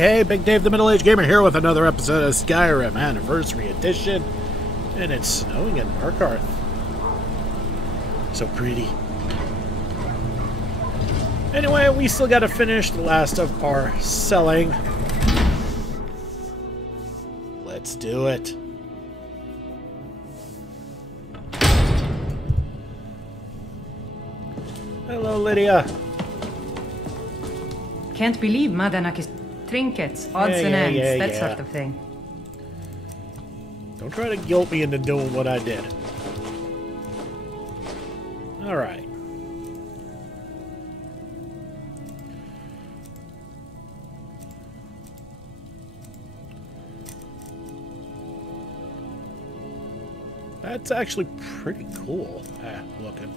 Hey, Big Dave the Middle-Aged Gamer here with another episode of Skyrim Anniversary Edition. And it's snowing in Markarth. So pretty. Anyway, we still gotta finish the last of our selling. Let's do it. Hello, Lydia. Can't believe Madanakis trinkets, odds and ends, that sort of thing. Don't try to guilt me into doing what I did. Alright. That's actually pretty cool, looking.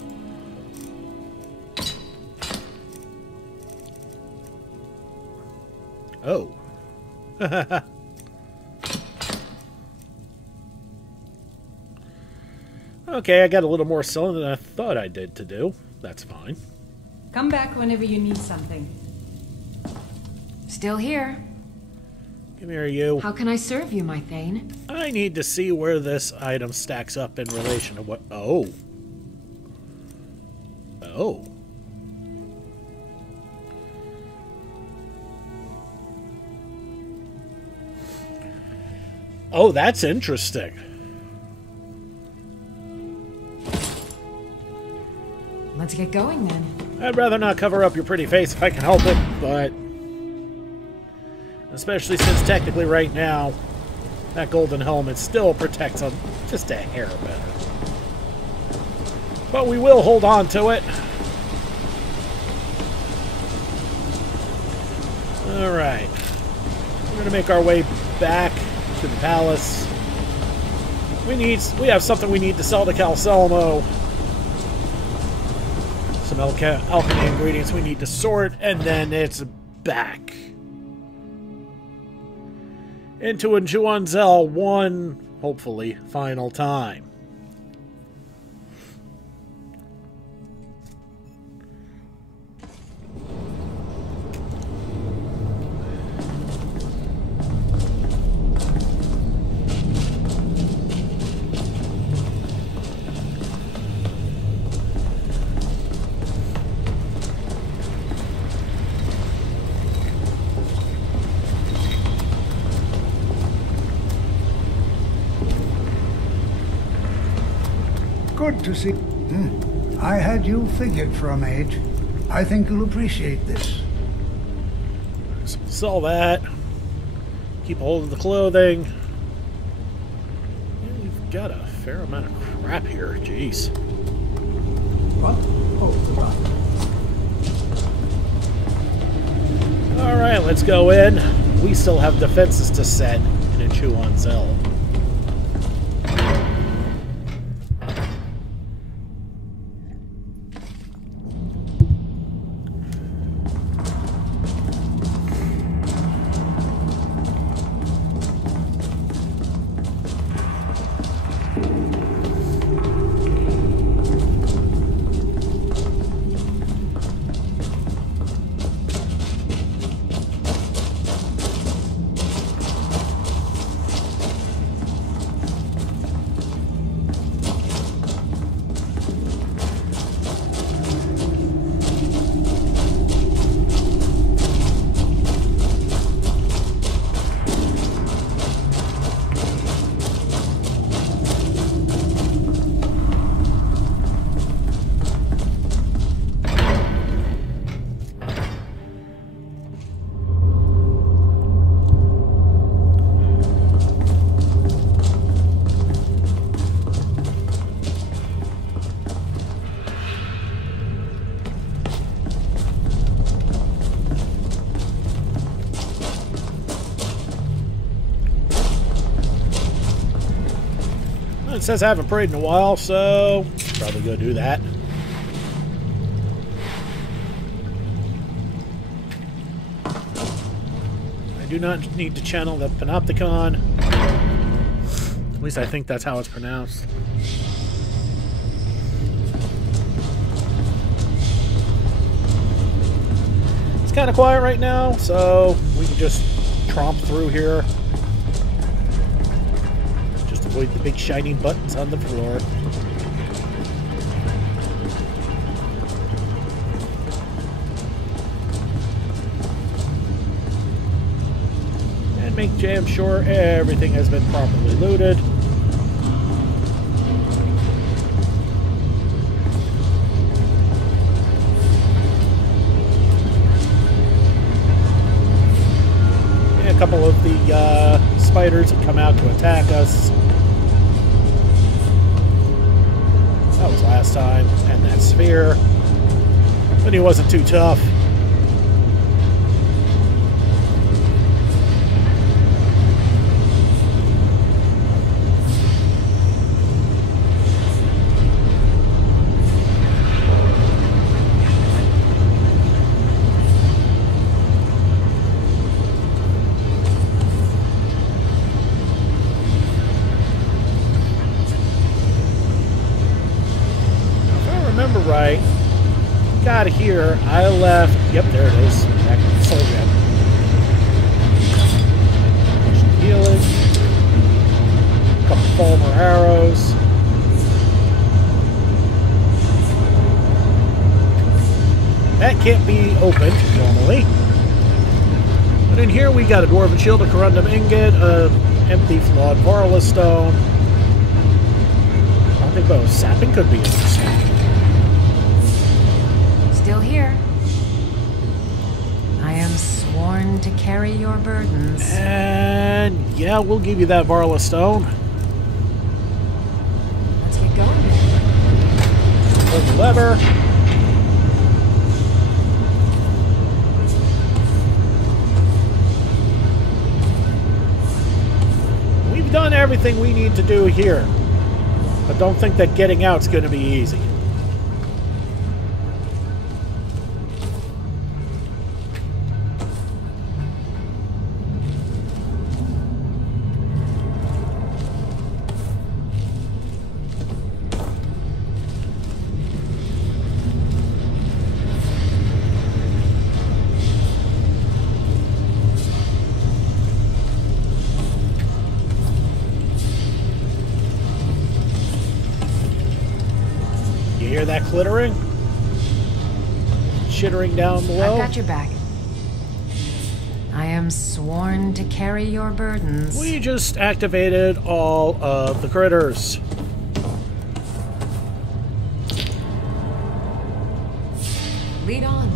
Oh. Okay, I got a little more selling than I thought I did to do. That's fine. Come back whenever you need something. Still here. Come here, you. How can I serve you, my Thane? I need to see where this item stacks up in relation to what... Oh. Oh. Oh, that's interesting. Let's get going then. I'd rather not cover up your pretty face if I can help it, but... Especially since technically right now, that golden helmet still protects them just a hair better. But we will hold on to it. Alright. We're going to make our way back to the palace. We have something we need to sell to Calcelmo. Some alchemy ingredients we need to sort, and then it's back into Nchuand-Zel one, hopefully, final time. Good to see. I had you figured for a mage. I think you'll appreciate this. Sell that. Keep hold of the clothing. Yeah, you've got a fair amount of crap here. Jeez. What? Oh, goodbye. Alright, let's go in. We still have defenses to set in Nchuand-Zel. It says I haven't prayed in a while, so probably go do that. I do not need to channel the Panopticon. At least I think that's how it's pronounced. It's kind of quiet right now, so we can just tromp through here. Just avoid the big shining buttons on the floor. And make damn sure everything has been properly looted. A couple of the spiders have come out to attack us. That was last time. And that sphere. But he wasn't too tough. Right, got here. I left. Yep, there it is. Back to the soul gem. Healing. A couple Fulmer arrows. That can't be opened normally. But in here we got a dwarven shield, a corundum ingot, a empty flawed Varla stone. I think both sapping could be interesting. Still here. I am sworn to carry your burdens. And yeah, we'll give you that Varla stone. Let's get going. Pull the lever. We've done everything we need to do here. But don't think that getting out's going to be easy. Hear that clittering? Chittering down below? I've got your back. I am sworn to carry your burdens. We just activated all of the critters. Lead on.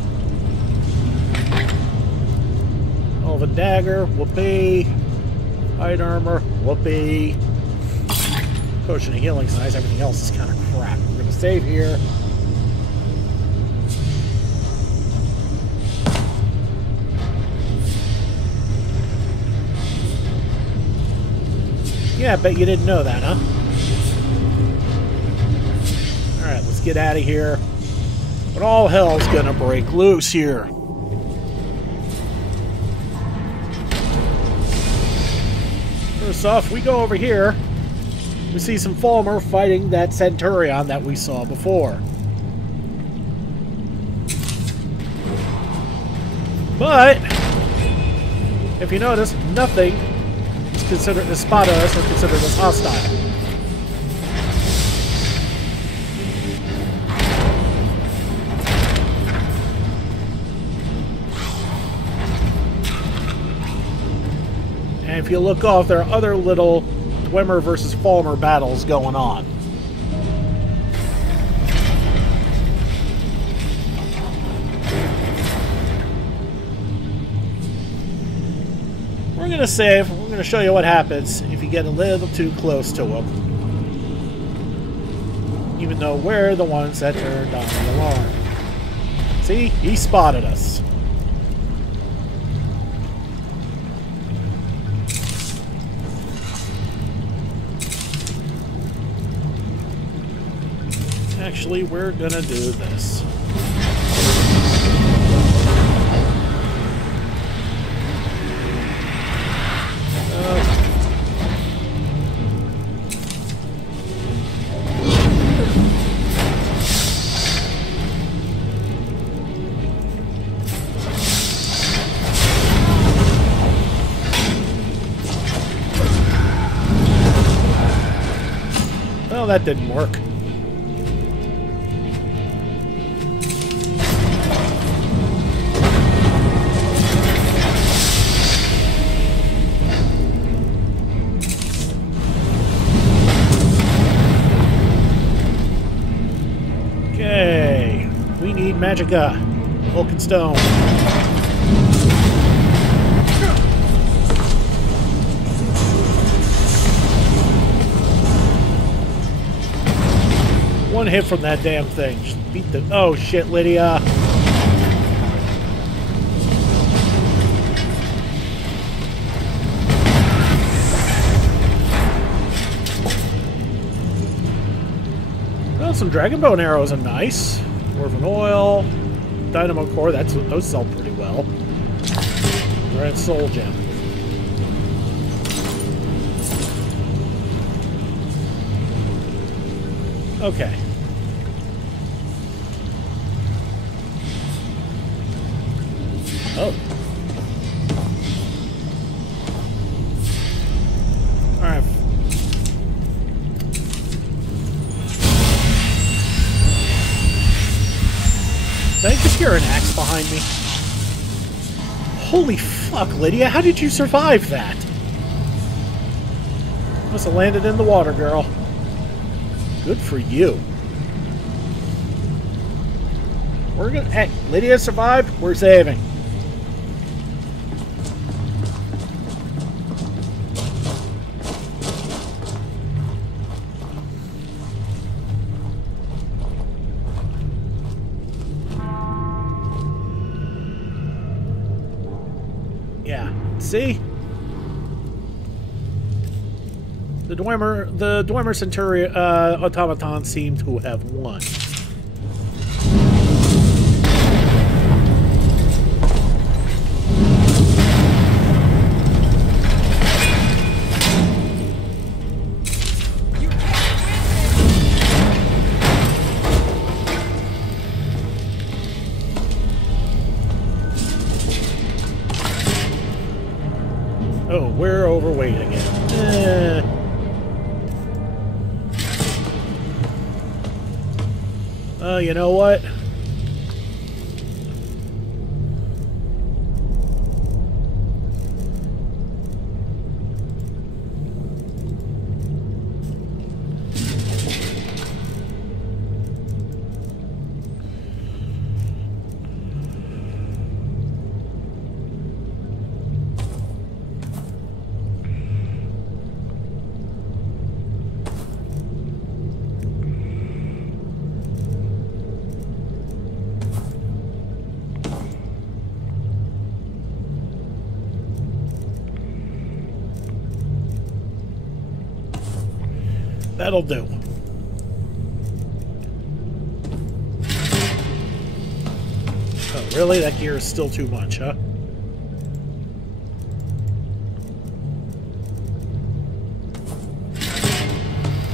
Elven dagger, whoopee. Hide armor, whoopee. Potion of healing's nice, everything else is kind of crap. We're gonna save here. Yeah, I bet you didn't know that, huh? Alright, let's get out of here. But all hell's gonna break loose here. First off, we go over here. We see some Fulmer fighting that Centurion that we saw before. But, if you notice, nothing is considered as spotted us or considered as hostile. And if you look off, there are other little Dwemer versus Fulmer battles going on. We're going to save. We're going to show you what happens if you get a little too close to them. Even though we're the ones that turned on the alarm. See? He spotted us. Actually, we're gonna do this. Well, that didn't work. Okay, we need Magicka, Vulcan Stone. One hit from that damn thing. Just beat the... Oh shit, Lydia. Well, some Dragon Bone arrows are nice. Dwarven oil, Dynamo core. Those sell pretty well. Red Soul Gem. Okay. Oh. Alright. Did I just hear an axe behind me? Holy fuck, Lydia, how did you survive that? Must have landed in the water, girl. Good for you. We're gonna... Hey, Lydia survived. We're saving. Yeah. See? The Dwemer Centurion automaton seem to have won. Oh, we're overweight again. You know what? That'll do. Oh, really? That gear is still too much, huh?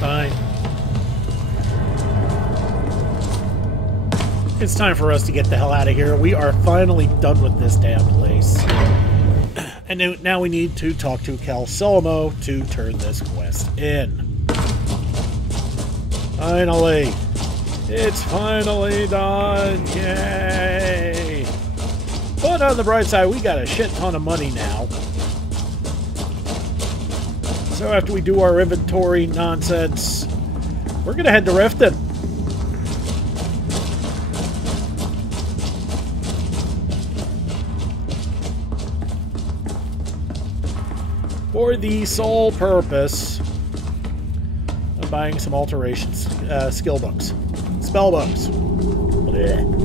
Fine. It's time for us to get the hell out of here. We are finally done with this damn place. And now we need to talk to Cal Solimo to turn this quest in. Finally! It's finally done! Yay! But on the bright side, we got a shit ton of money now. So after we do our inventory nonsense, we're gonna head to Riften. For the sole purpose of buying some alterations, skill books, spell books. Blech.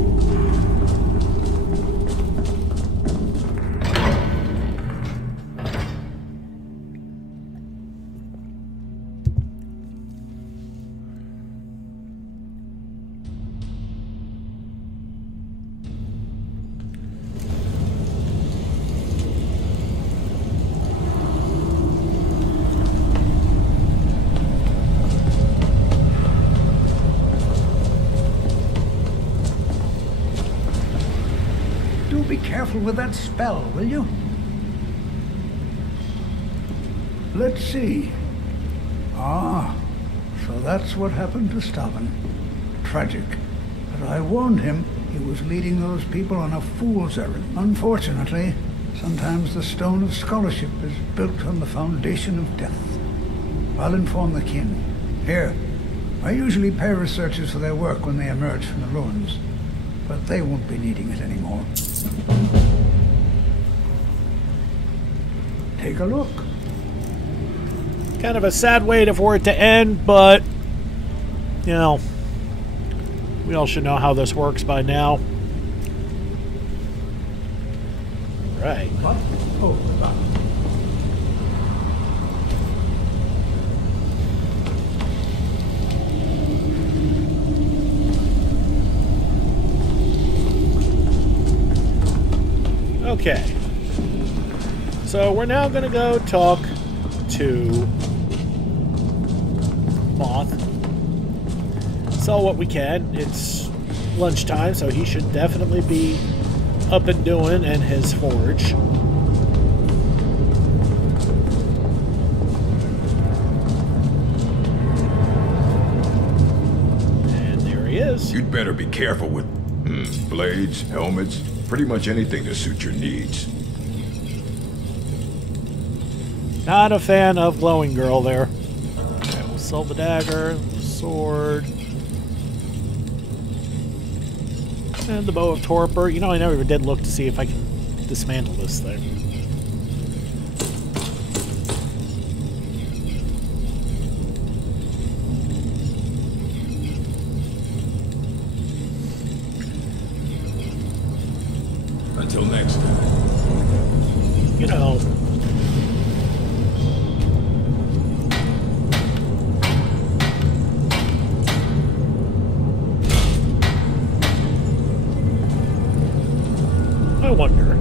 Be careful with that spell, will you? Let's see. Ah, So that's what happened to Staben. Tragic. But I warned him he was leading those people on a fool's errand. Unfortunately, sometimes the stone of scholarship is built on the foundation of death. I'll inform the kin. Here, I usually pay researchers for their work when they emerge from the ruins, but they won't be needing it anymore. Take a look. Kind of a sad way for it to end, but, you know, we all should know how this works by now. Right. What? Oh, that. Okay. So we're now going to go talk to Moth. Sell what we can. It's lunchtime, so he should definitely be up and doing in his forge. And there he is. You'd better be careful with blades, helmets, pretty much anything to suit your needs. Not a fan of glowing girl there. Okay, we'll sell the dagger, the sword, and the bow of torpor. You know, I never did look to see if I can dismantle this thing. Until next time. You know. I wonder.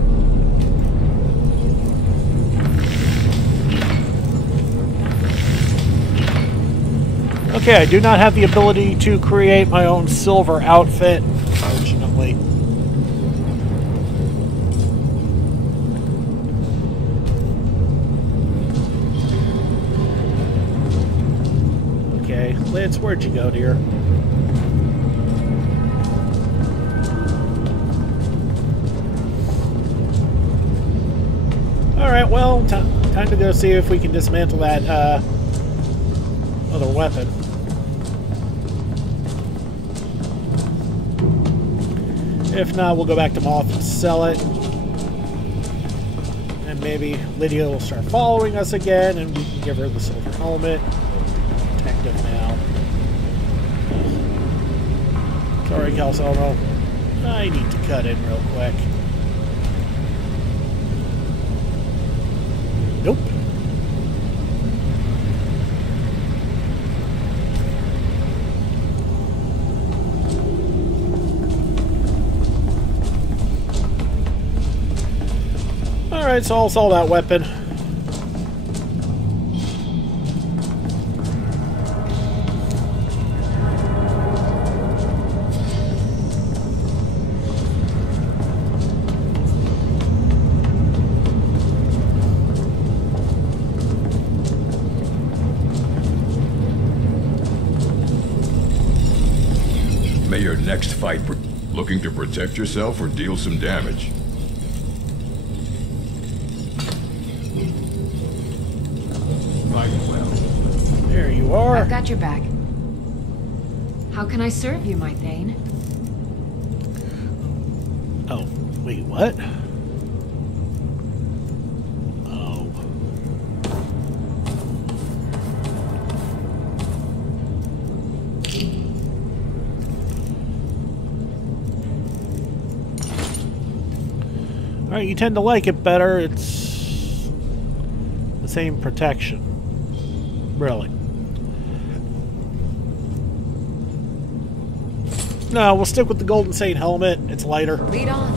Okay, I do not have the ability to create my own silver outfit, unfortunately. Okay, Liz, where'd you go, dear? Alright, well, time to go see if we can dismantle that other weapon. If not, we'll go back to Moth and sell it. And maybe Lydia will start following us again, and we can give her the silver helmet. Detective now. Sorry, Calzono. I need to cut in real quick. Nope. Alright, so I'll sell that weapon. May your next fight looking to protect yourself or deal some damage. Fight well. There you are. I've got your back. How can I serve you, my Thane? Oh, wait, what? Oh. Alright, you tend to like it better. It's the same protection. Really. No, we'll stick with the Golden Saint helmet. It's lighter. Lead on.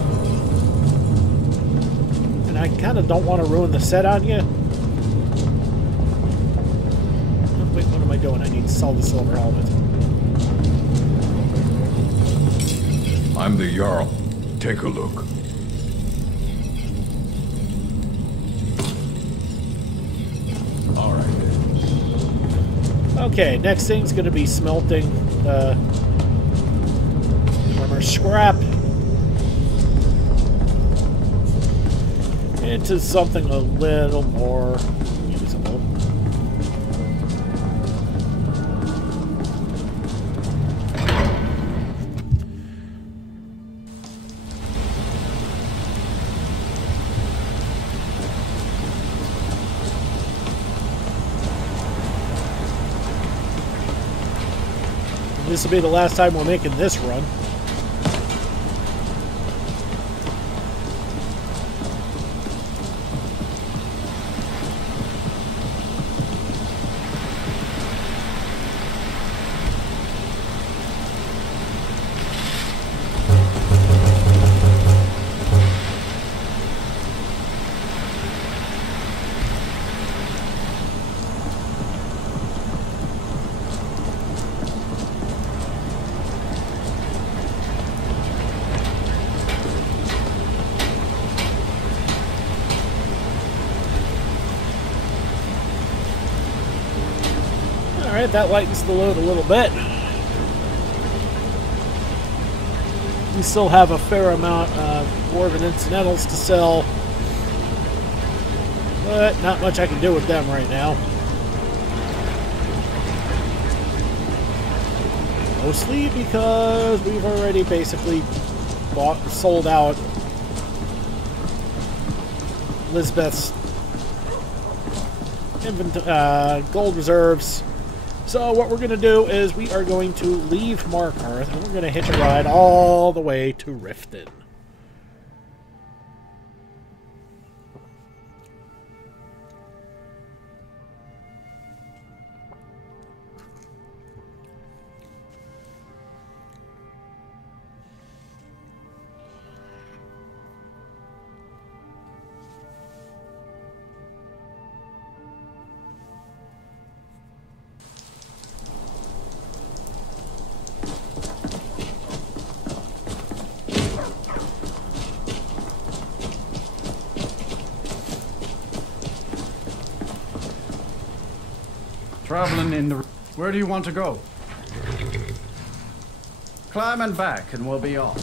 And I kind of don't want to ruin the set on you. Oh, wait, what am I doing? I need to sell the silver helmet. I'm the Jarl. Take a look. Okay, next thing's going to be smelting armor scrap into something a little more usable. This will be the last time we're making this run. Alright, that lightens the load a little bit. We still have a fair amount of dwarven incidentals to sell, but not much I can do with them right now. Mostly because we've already basically sold out Lisbeth's gold reserves. So what we're going to do is we are going to leave Markarth and we're going to hitch a ride all the way to Riften. Traveling in the... Where do you want to go? Climb and back and we'll be off.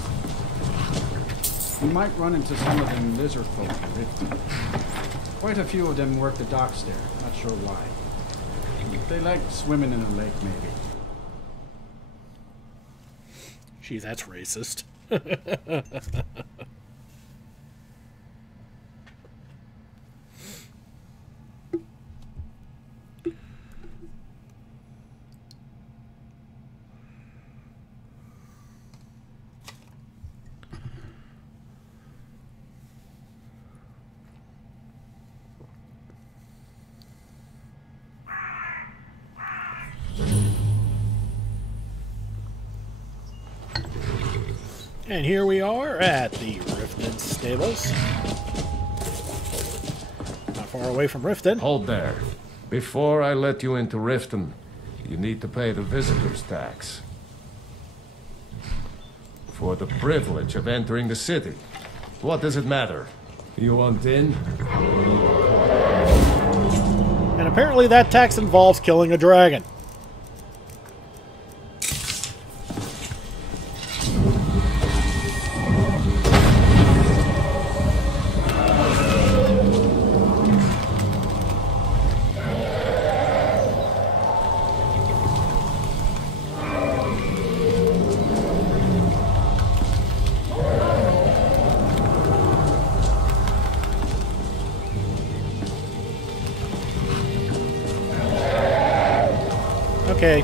We might run into some of them lizard folk in Riften. Quite a few of them work the docks there, not sure why. They like swimming in a lake, maybe. Gee, that's racist. And here we are at the Riften stables. Not far away from Riften. Hold there. Before I let you into Riften, you need to pay the visitor's tax. For the privilege of entering the city. What does it matter? You want in? And apparently that tax involves killing a dragon. Okay,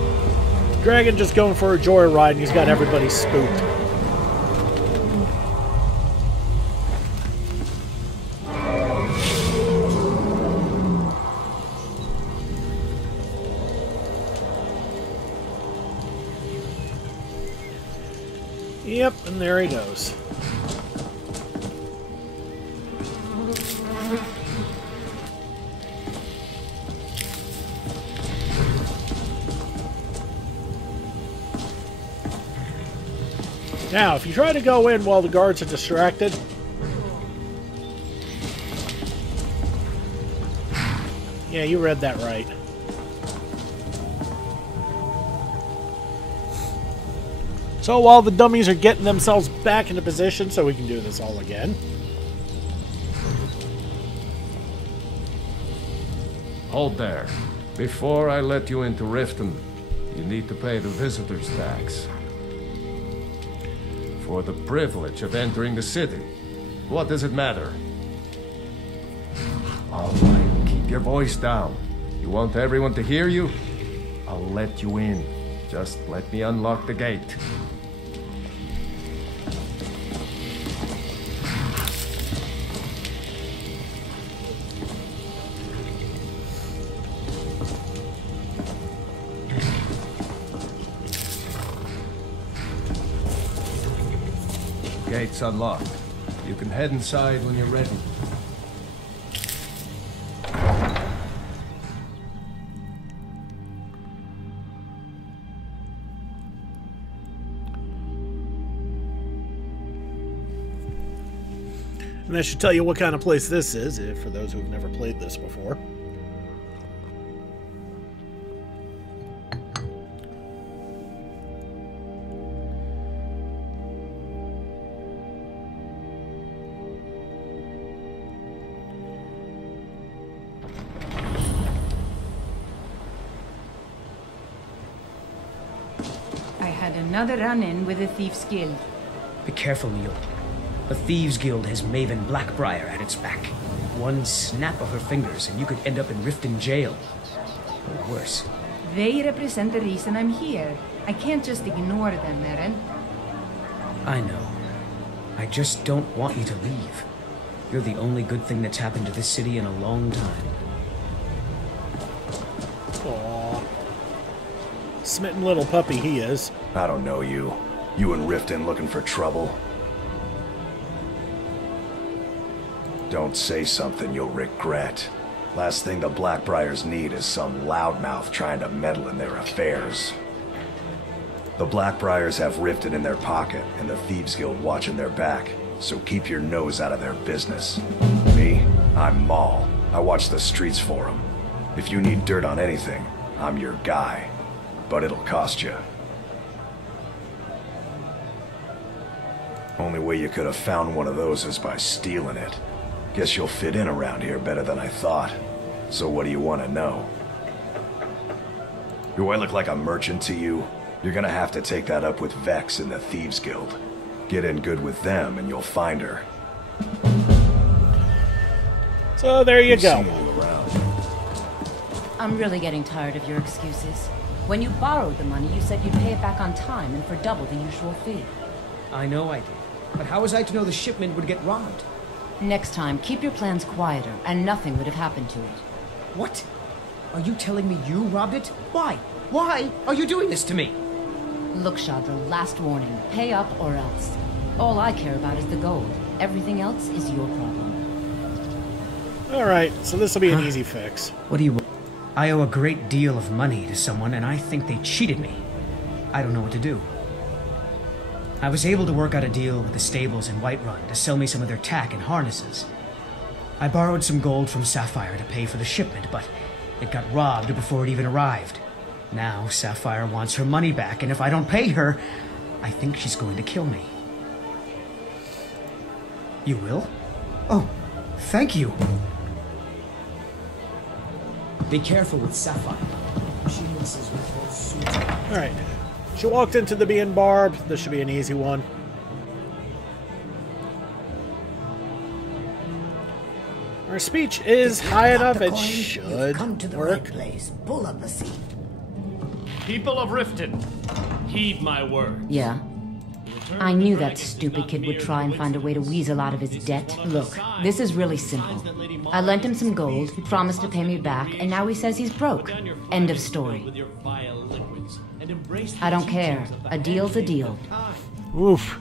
Dragon just going for a joyride and he's got everybody spooked. Yep, and there he goes. Now, if you try to go in while the guards are distracted, yeah, you read that right. So while the dummies are getting themselves back into position so we can do this all again. Hold there. Before I let you into Riften, you need to pay the visitor's tax. For the privilege of entering the city. What does it matter? All right, keep your voice down. You want everyone to hear you? I'll let you in. Just let me unlock the gate. Gate's unlocked. You can head inside when you're ready. And I should tell you what kind of place this is, for those who have never played this before. Another run-in with the Thieves' Guild. Be careful, Neil. The Thieves' Guild has Maven Blackbriar at its back. One snap of her fingers and you could end up in Riften jail. Or worse. They represent the reason I'm here. I can't just ignore them, Eren. I know. I just don't want you to leave. You're the only good thing that's happened to this city in a long time. Aww. Smitten little puppy he is. I don't know you. You in Riften looking for trouble? Don't say something you'll regret. Last thing the Blackbriars need is some loudmouth trying to meddle in their affairs. The Blackbriars have Riften in their pocket and the Thieves Guild watching their back, so keep your nose out of their business. Me? I'm Maul. I watch the streets for them. If you need dirt on anything, I'm your guy. But it'll cost you. Only way you could have found one of those is by stealing it. Guess you'll fit in around here better than I thought. So what do you want to know? Do I look like a merchant to you? You're gonna have to take that up with Vex in the Thieves Guild. Get in good with them and you'll find her. So there you go. I'm really getting tired of your excuses. When you borrowed the money, you said you'd pay it back on time and for double the usual fee. I know I did. But how was I to know the shipment would get robbed? Next time, keep your plans quieter, and nothing would have happened to it. What? Are you telling me you robbed it? Why? Why are you doing this to me? Look, Chandra, last warning. Pay up or else. All I care about is the gold. Everything else is your problem. Alright, so this will be an easy fix. What do you want? I owe a great deal of money to someone, and I think they cheated me. I don't know what to do. I was able to work out a deal with the stables in Whiterun to sell me some of their tack and harnesses. I borrowed some gold from Sapphire to pay for the shipment, but it got robbed before it even arrived. Now Sapphire wants her money back, and if I don't pay her, I think she's going to kill me. You will? Oh, thank you. Be careful with Sapphire. She messes with her suit. Alright. She walked into the bee and barb. This should be an easy one. Our speech is high enough. It should come to the work. right place. Pull up a seat. People of Riften, heed my word. Yeah. I knew that stupid kid would try and find a way to weasel out of his debt. Look, this is really simple. I lent him some gold, he promised to pay me back, and now he says he's broke. End of story. I don't care. A deal's a deal. Oof.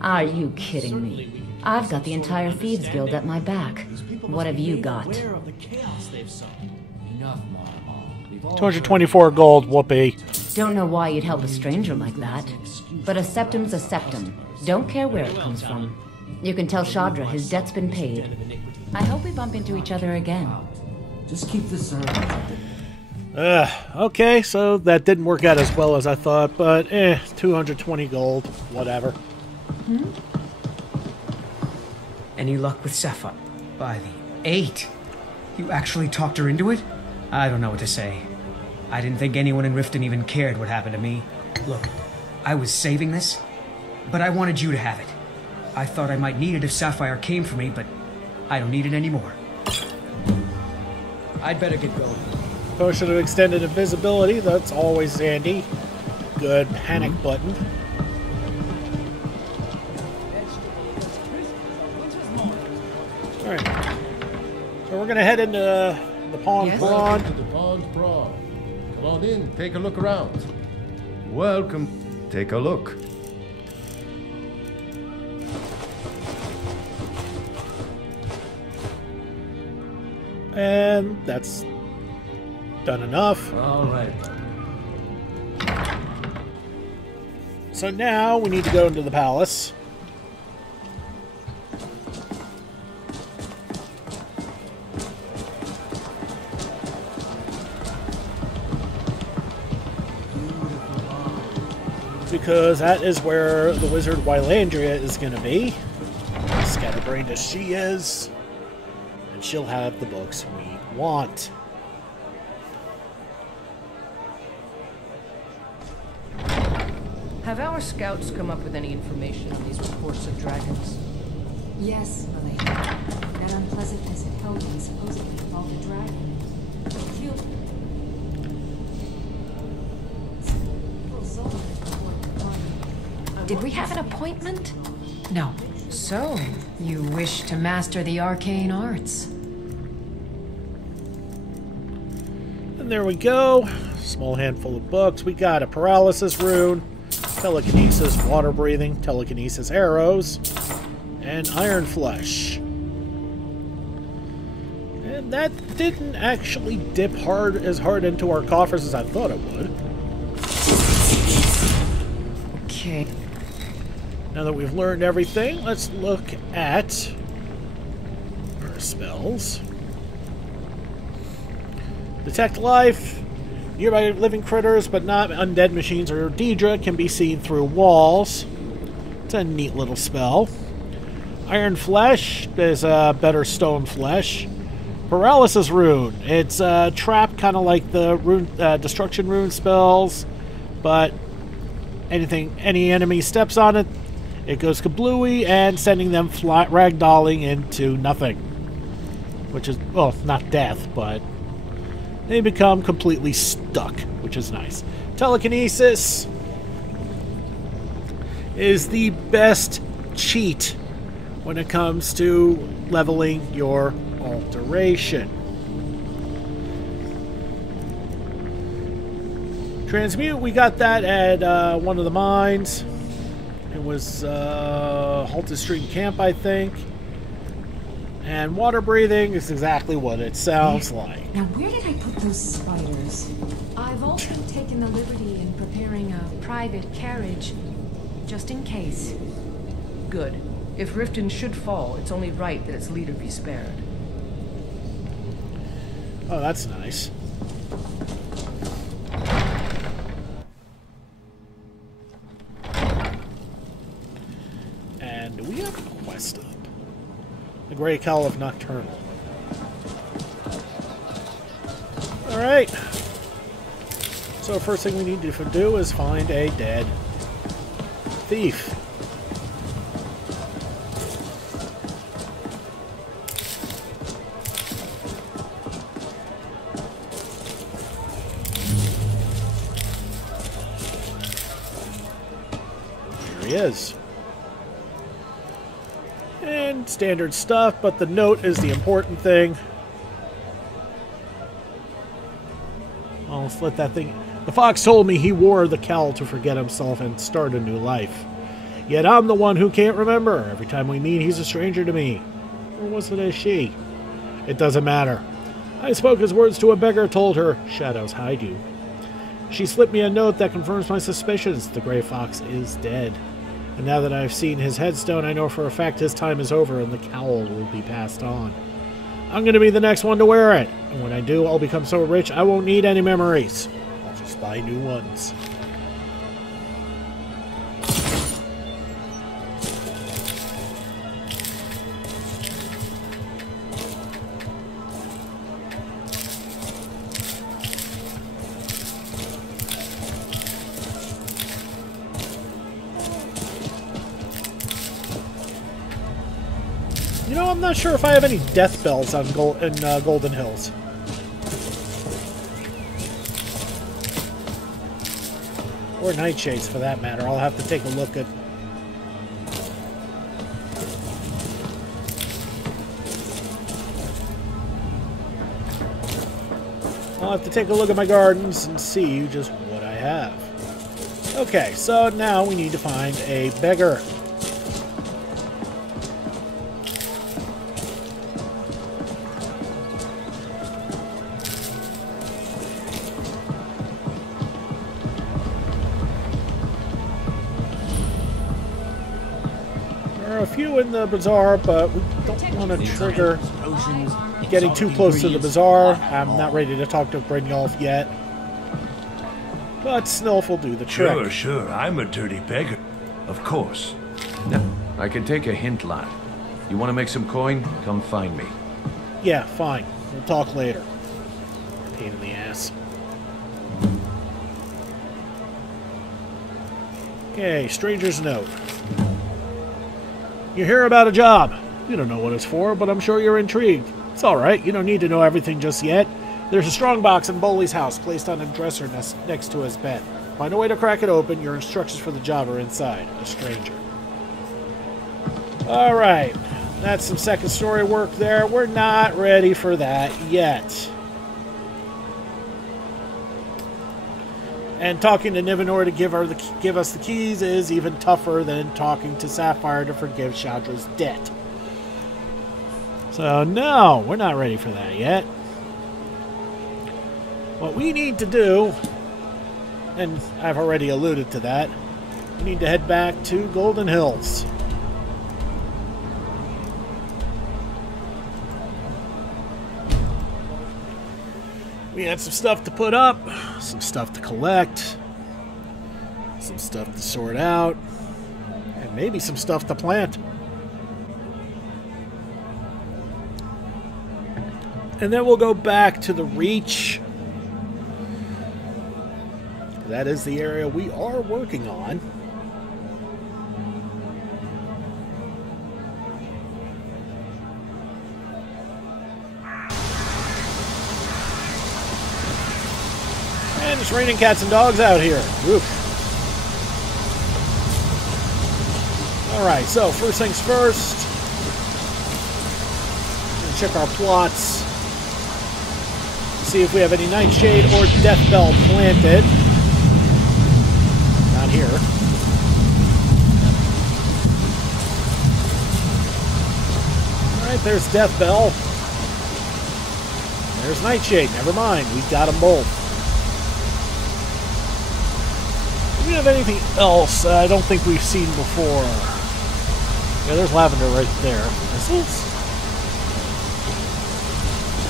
Are you kidding me? I've got the entire Thieves Guild at my back. What have you got? 224 gold, whoopee. Don't know why you'd help a stranger like that. But a septum's a septum. Don't care where it comes from. You can tell Shadra his debt's been paid. I hope we bump into each other again. Just keep the servants at the Okay, so that didn't work out as well as I thought, but 220 gold, whatever. Any luck with Sapphire? By the 8. You actually talked her into it? I don't know what to say. I didn't think anyone in Riften even cared what happened to me. Look, I was saving this, but I wanted you to have it. I thought I might need it if Sapphire came for me, but I don't need it anymore. I'd better get going. Potion of extended invisibility, that's always handy. Good panic button. Alright. So we're gonna head into the Pond Prawn. To the Pond Prawn. Come on in, take a look around. Welcome. Take a look. And that's done enough. All right. So now we need to go into the palace. Because that is where the wizard Wylandria is going to be. Scatterbrained as she is. And she'll have the books we want. Have our scouts come up with any information on these reports of dragons? Yes, Malay. That unpleasantness at Helgen supposedly involved a dragon. Killed. Did we have an appointment? No. So, you wish to master the arcane arts? And there we go. Small handful of books. We got a paralysis rune, telekinesis, water breathing, telekinesis arrows, and iron flesh. And that didn't actually dip as hard into our coffers as I thought it would. Okay. Now that we've learned everything, let's look at our spells. Detect life. Nearby living critters, but not undead machines or Daedra, can be seen through walls. It's a neat little spell. Iron Flesh is better stone flesh. Paralysis Rune. It's a trap, kind of like the rune, destruction rune spells, but any enemy steps on it, it goes kablooey, and sending them ragdolling into nothing. Which is, well, not death, but they become completely stuck, which is nice. Telekinesis is the best cheat when it comes to leveling your alteration. Transmute, we got that at one of the mines. It was Halted Street Camp, I think. And water breathing is exactly what it sounds like. Now, where did I put those spiders? I've also taken the liberty in preparing a private carriage, just in case. Good. If Riften should fall, it's only right that its leader be spared. Oh, that's nice. And do we have a quest up? The Grey Caliph Nocturnal. Alright. So first thing we need to do is find a dead thief. Here he is. And standard stuff, but the note is the important thing. I'll let that thing... The fox told me he wore the cowl to forget himself and start a new life. Yet I'm the one who can't remember. Every time we meet, he's a stranger to me. Or was it a she? It doesn't matter. I spoke his words to a beggar, told her, shadows hide you. She slipped me a note that confirms my suspicions. The gray fox is dead. And now that I've seen his headstone, I know for a fact his time is over and the cowl will be passed on. I'm going to be the next one to wear it. And when I do, I'll become so rich I won't need any memories. I'll just buy new ones. You know, I'm not sure if I have any death bells on Golden Hills. Or nightshades, for that matter. I'll have to take a look at... I'll have to take a look at my gardens and see just what I have. Okay, so now we need to find a beggar. A few in the bazaar, but we don't want to trigger getting too close to the bazaar. I'm not ready to talk to Brynjolf yet, but Snilf will do the trick. Sure, I'm a dirty beggar. Of course. No, I can take a hint, lad. You want to make some coin? Come find me. Yeah, fine. We'll talk later. Pain in the ass. Okay, stranger's note. You hear about a job. You don't know what it's for, but I'm sure you're intrigued. It's alright, you don't need to know everything just yet. There's a strong box in Boley's house, placed on a dresser next to his bed. Find a way to crack it open. Your instructions for the job are inside. A stranger. Alright, that's some second story work there. We're not ready for that yet. And talking to Nivenor to give us the keys is even tougher than talking to Sapphire to forgive Shadra's debt. So no, we're not ready for that yet. What we need to do, and I've already alluded to that, we need to head back to Golden Hills. We had some stuff to put up, some stuff to collect, some stuff to sort out, and maybe some stuff to plant. And then we'll go back to the Reach. That is the area we are working on. And it's raining cats and dogs out here. Oof. Alright, so first things first. Check our plots. See if we have any Nightshade or Death Bell planted. Not here. Alright, there's Death Bell. There's Nightshade. Never mind. We've got them both. Do we have anything else I don't think we've seen before? Yeah, there's lavender right there. Missiles?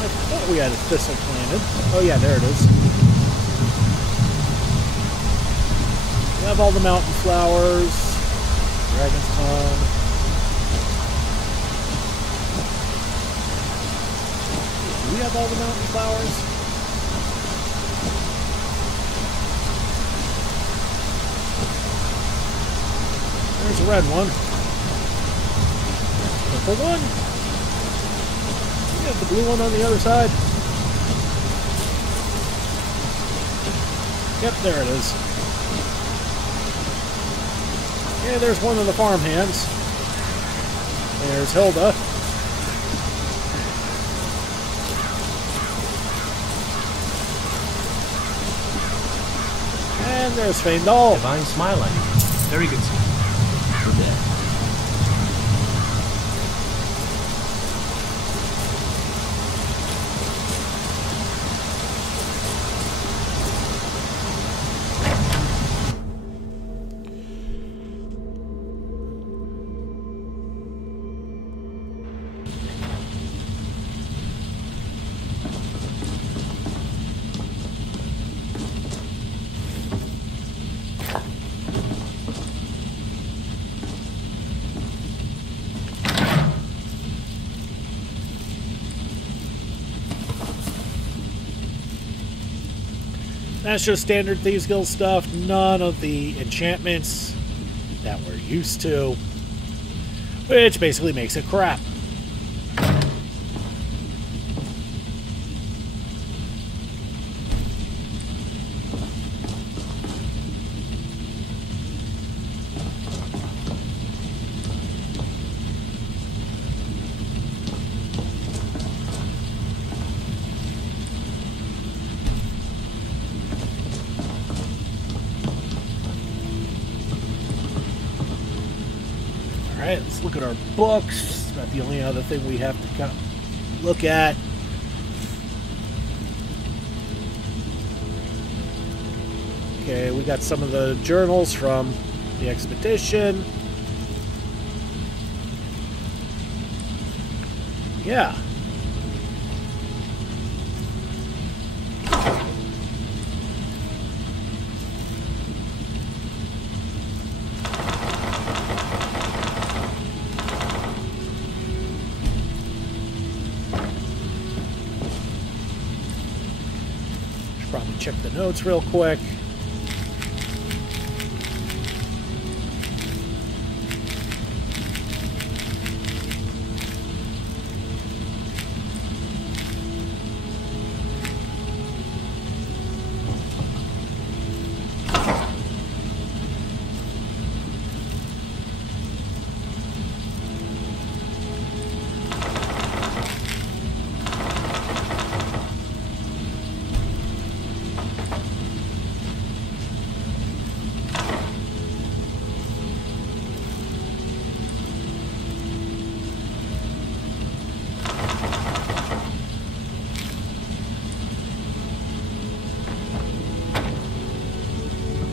I thought we had a thistle planted. Oh yeah, there it is. We have all the mountain flowers. Dragon's tongue. Do we have all the mountain flowers? There's a red one. Purple one. We have the blue one on the other side. Yep, there it is. Yeah, there's one of the farm hands. There's Hilda. And there's Faendal. Divine smile on you. Very good, sir. Good day. That's just standard Thieves Guild stuff. None of the enchantments that we're used to. Which basically makes it crap. Alright, let's look at our books. It's about the only other thing we have to look at. Okay, we got some of the journals from the expedition. Yeah. Probably check the notes real quick.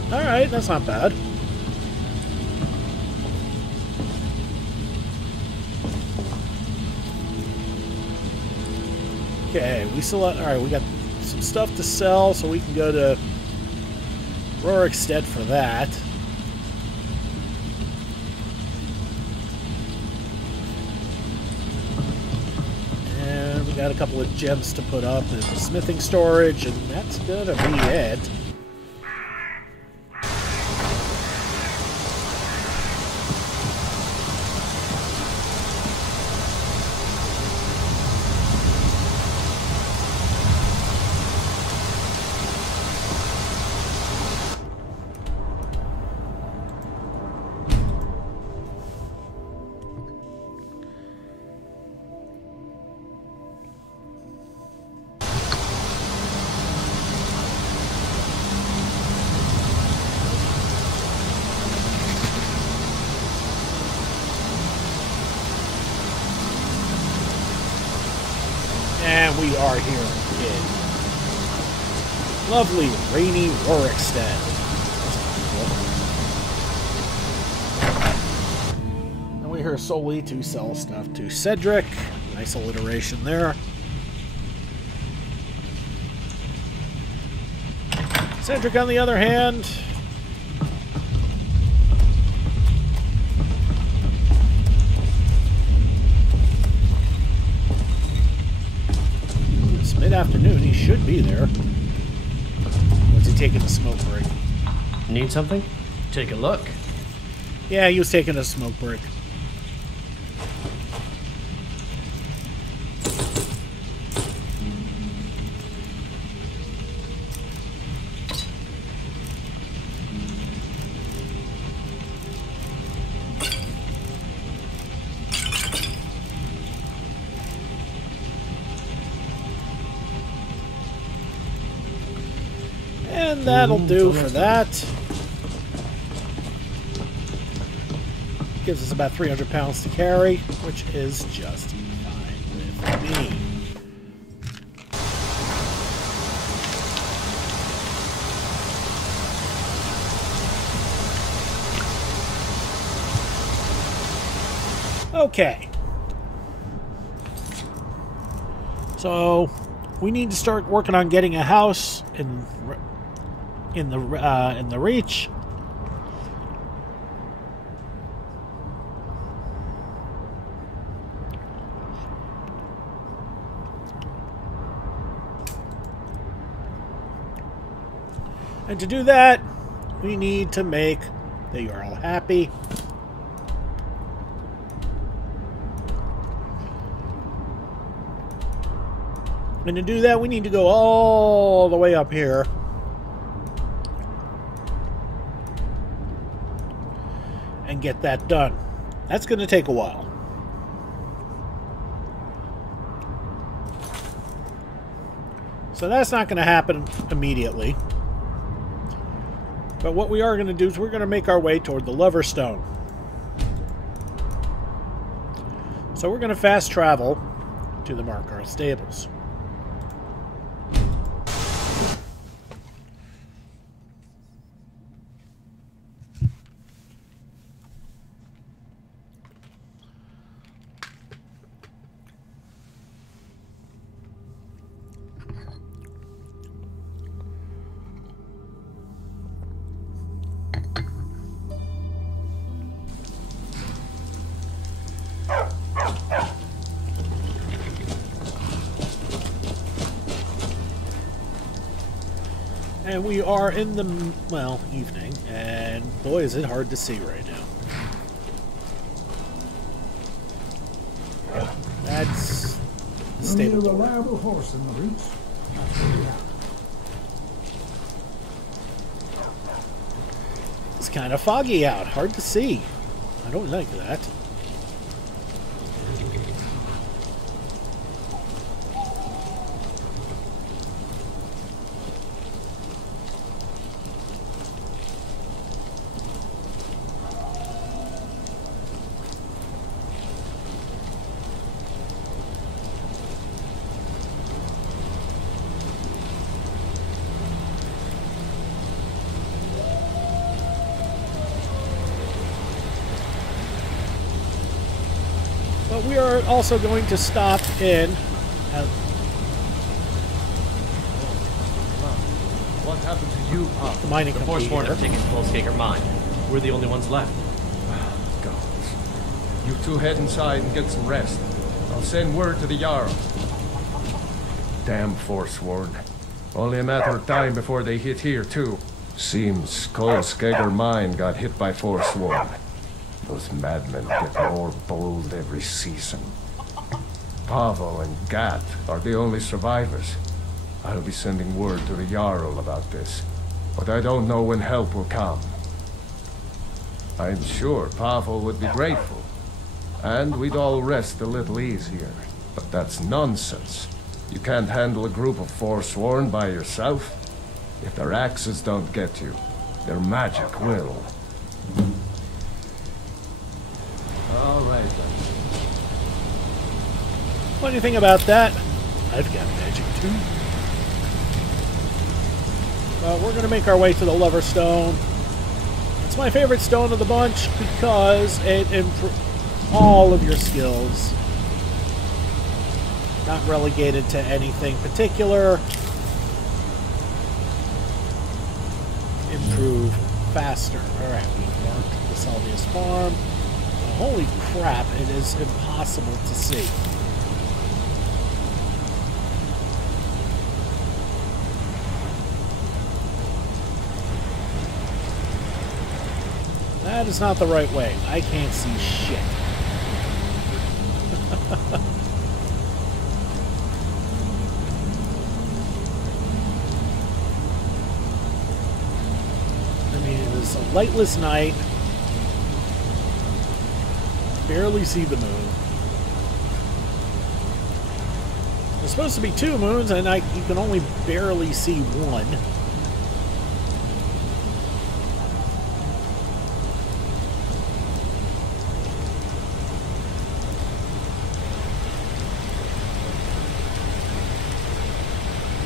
Alright, that's not bad. Okay, we still alright, we got some stuff to sell, so we can go to Rorikstead for that. And we got a couple of gems to put up in smithing storage, and that's gonna be it. And we are here in lovely, rainy Rorikstead. And we're here solely to sell stuff to Cedric. Nice alliteration there. Cedric, on the other hand, mid-afternoon, he should be there. Was he taking a smoke break? Need something? Take a look. Yeah, he was taking a smoke break. And that'll do for that. Gives us about 300 pounds to carry, which is just fine with me. Okay. So we need to start working on getting a house in the Reach. And to do that, we need to make the URL happy. And to do that, we need to go all the way up here. And get that done. That's going to take a while. So that's not going to happen immediately. But what we are going to do is we're going to make our way toward the Lover Stone. So we're going to fast travel to the Markarth Stables. And we are in the, well, evening, and boy is it hard to see right now. That's the stable door. Reliable horse in the roots. It's kind of foggy out, hard to see. I don't like that. But we are also going to stop in at... What happened to you, Pop? The mining The company Forsworn here. have taken Pulsecaker mine. We're the only ones left. Gods. You two head inside and get some rest. I'll send word to the Jarl. Damn Forsworn. Only a matter of time before they hit here, too. Seems Pulsecaker mine got hit by Forsworn. Those madmen get more bold every season. Pavo and Gat are the only survivors. I'll be sending word to the Jarl about this, but I don't know when help will come. I'm sure Pavo would be grateful, and we'd all rest a little easier. But that's nonsense. You can't handle a group of Forsworn by yourself. If their axes don't get you, their magic will. All right, then. Funny thing about that, I've got magic too. We're going to make our way to the Lover Stone. It's my favorite stone of the bunch because it improves all of your skills. Not relegated to anything particular. Improve faster. Alright, we marked the Salvius Farm. Holy crap, it is impossible to see. That is not the right way. I can't see shit. I mean, it is a lightless night. Barely see the moon. There's supposed to be 2 moons, and you can only barely see one.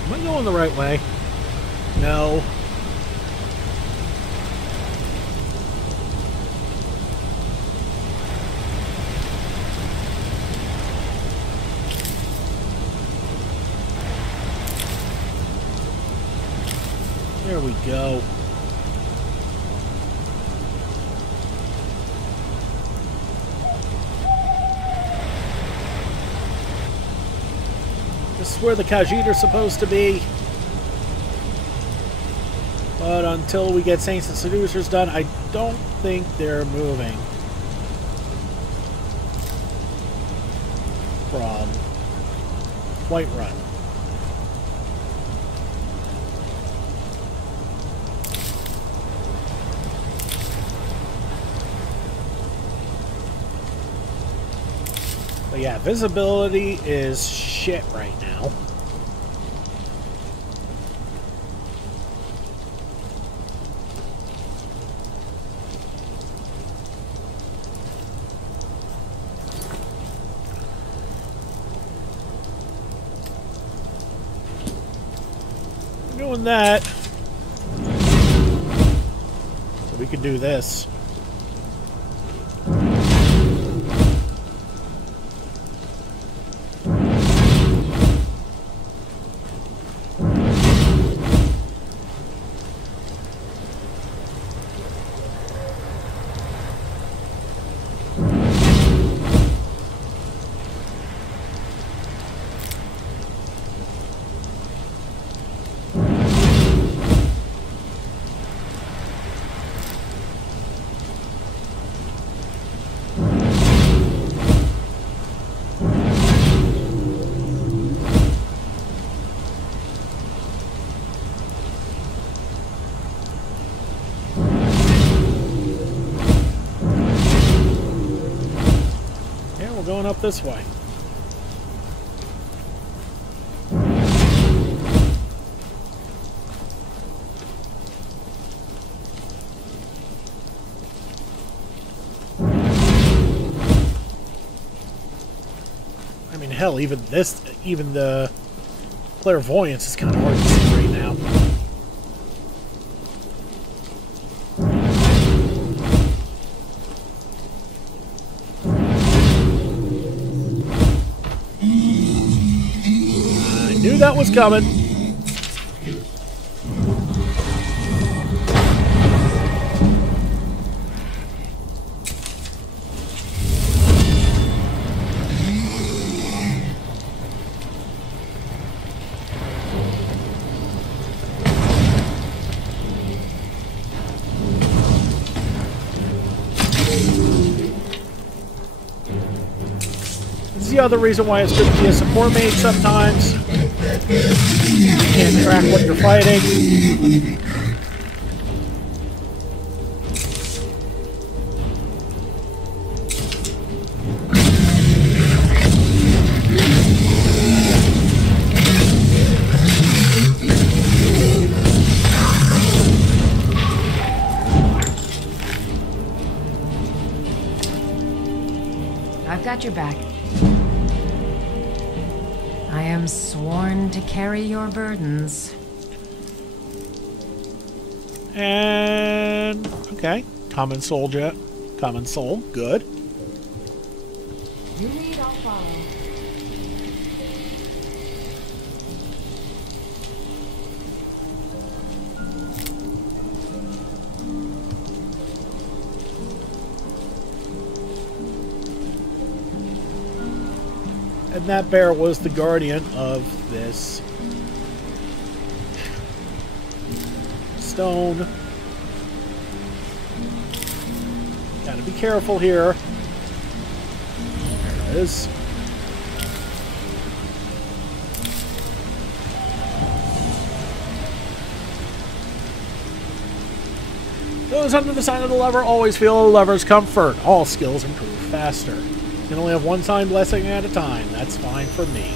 Am I going the right way? No. There we go. This is where the Khajiit are supposed to be. But until we get Saints and Seducers done, I don't think they're moving from Whiterun. But yeah, visibility is shit right now. Doing that, so we can do this. Going up this way. I mean, hell, even the clairvoyance is kind of hard to see right now. Knew that was coming. This is the other reason why it's good to be a support mage sometimes. You can't track what you're fighting. I've got your back. I am sworn to carry your burdens. And okay, common soul, good. You lead, I'll follow. And that bear was the guardian of this stone. Gotta be careful here. There it is. Those under the sign of the lever always feel a lever's comfort. All skills improve faster. You can only have one sign blessing at a time. That's fine for me.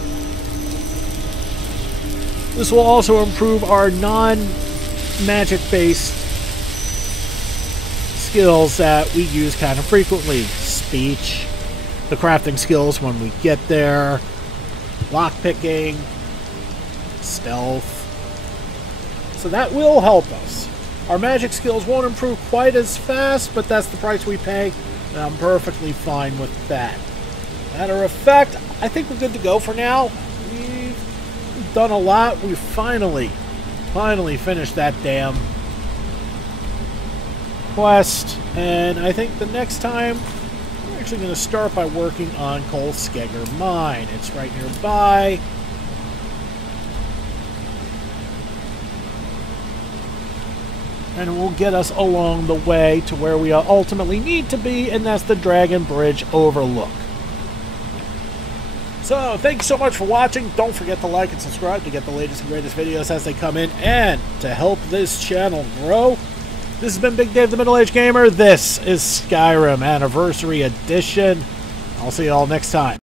This will also improve our non-magic based skills that we use kind of frequently. Speech, the crafting skills when we get there, lockpicking, stealth. So that will help us. Our magic skills won't improve quite as fast, but that's the price we pay, and I'm perfectly fine with that. Matter of fact, I think we're good to go for now. We've done a lot. We finally finished that damn quest, and I think the next time we're actually going to start by working on Kolskegger Mine. It's right nearby. and it will get us along the way to where we ultimately need to be, and that's the Dragon Bridge Overlook. So, thank you so much for watching. Don't forget to like and subscribe to get the latest and greatest videos as they come in, and to help this channel grow. This has been Big Dave the Middle-Aged Gamer. This is Skyrim Anniversary Edition. I'll see you all next time.